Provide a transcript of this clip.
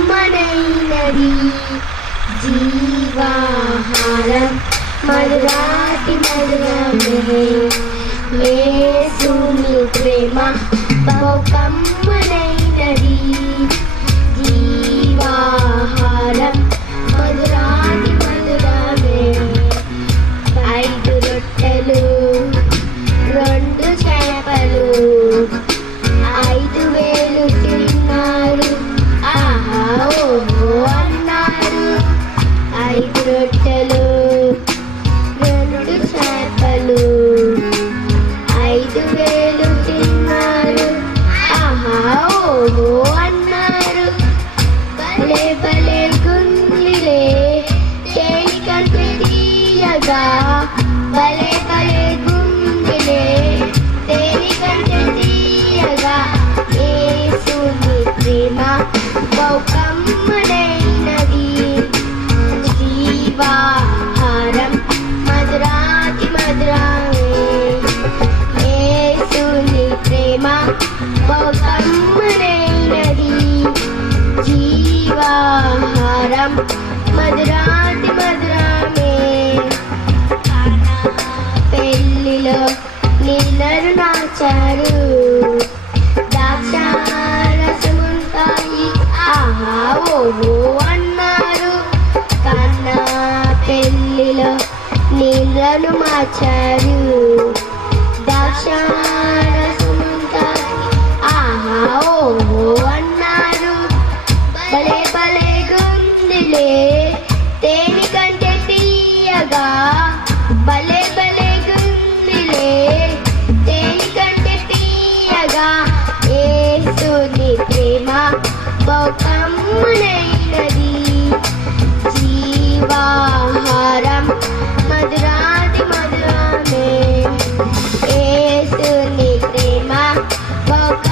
బహుకమ్మనైనది జీవాహారం మధురాతి మధురమే యేసుని ప్రేమ బహుకమ్మనైనది జీవాహారం మధురాతి మధురమే 5 రొట్టెలు 2 చేపలు 5,000 తిన్నారు ఆహా ఓహో అన్నారు 5 రొట్టెలు 2 చేపలు 5,000 తిన్నారు ఆహా ఓహో అన్నారు భలే భలే గుందిలే తేలికంటే తీయగా భలే భలే గుందిలే తేలికంటే తీయగా యేసుని ప్రేమ బహుకమ్మనైనది జీవాహారం మధురాతి మధురమే యేసుని ప్రేమ బహుకమ్మనైనది జీవాహారం మధురాతి మధురమే పెళ్ళిలో నీళ్ళను నాచారు ద్రాక్షారసముంటాయి ఆహా ఓహో అన్నారు కన్నా పెళ్ళిలో నీళ్ళను మార్చారు ద్రాక్షారసముంటాయి ఆహా ఓహో అన్నారు భలే భలే గుందిలే తేనికంటే తీయగా భలే భలే గుందిలే తేనికంటే తీయగా యేసుని ప్రేమ బహుకమ్మనైనది జీవాహారం మధురాతి మధురమే యేసుని ప్రేమ బహుకమ్మనైనది